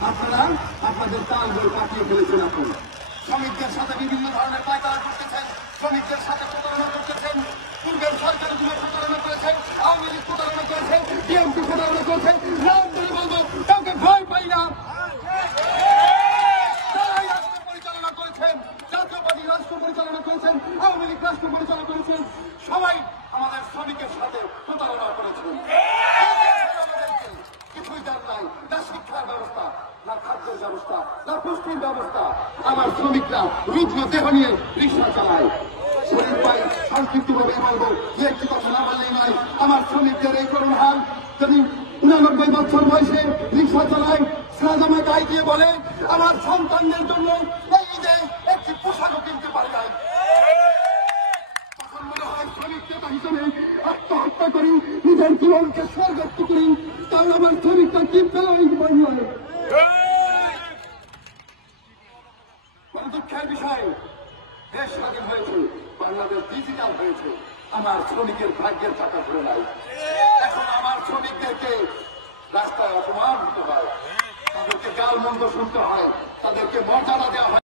আপনারা আপনাদের তালগোল পাঠিয়ে ফেলেছেন। এখন শ্রমিকদের সাথে বিভিন্ন ধরনের পায়তারা করতেছেন, শ্রমিকদের সাথে প্রতারণা করতেছেন। পূর্বের সরকারগুলো প্রতারণা করেছেন, আওয়ামী লীগ প্রতারণা করেছেন, বিএনপি প্রতারণা করেছেন। নাম ধরে বলবো, কাউকে ভয় পাই না। তারাই রাষ্ট্র পরিচালনা করেছেন, জাতীয় পার্টি রাষ্ট্র পরিচালনা করেছেন, আওয়ামী লীগ রাষ্ট্র পরিচালনা করেছেন। সবাই আমাদের শ্রমিকের সাথে প্রতারণা করেছেন। কিছুই তার নাই, না শিক্ষার ব্যবস্থা, না খাদ্যের ব্যবস্থা, না পুষ্টির ব্যবস্থা। আমার শ্রমিকরা রুগ্ন দেহ নিয়ে রিক্সা চালায়। শরীর পাই সংক্ষিপ্ত ভাবে বলবো, যে একটি কথা না বললেই নয়। আমার শ্রমিকদের এই করুণ হাল, যদি 89 বছর বয়সে রিক্সা চালায়, সাজামা গায়ে দিয়ে বলে আমার সন্তানদের জন্য এই ঈদে একটি পোশাকও কিনতে পারে নাই। তখন মনে হয় শ্রমিক নেতা হিসেবে আত্মহত্যা করি, নিজের জীবনকে স্বর্গস্থ করি, কারণ আমার শ্রমিকটা কি পেল এই বাংলায়। বড় দুঃখের বিষয়, দেশ স্বাধীন হয়েছে, বাংলাদেশ ডিজিটাল হয়েছে, আমার শ্রমিকের ভাগ্যের টাকা ঘুরে নাই। এখন আমার শ্রমিকদেরকে রাস্তায় অপমান হতে হয়, তাদেরকে গাল মন্দ শুনতে হয়, তাদেরকে মর্যাদা দেওয়া হয়।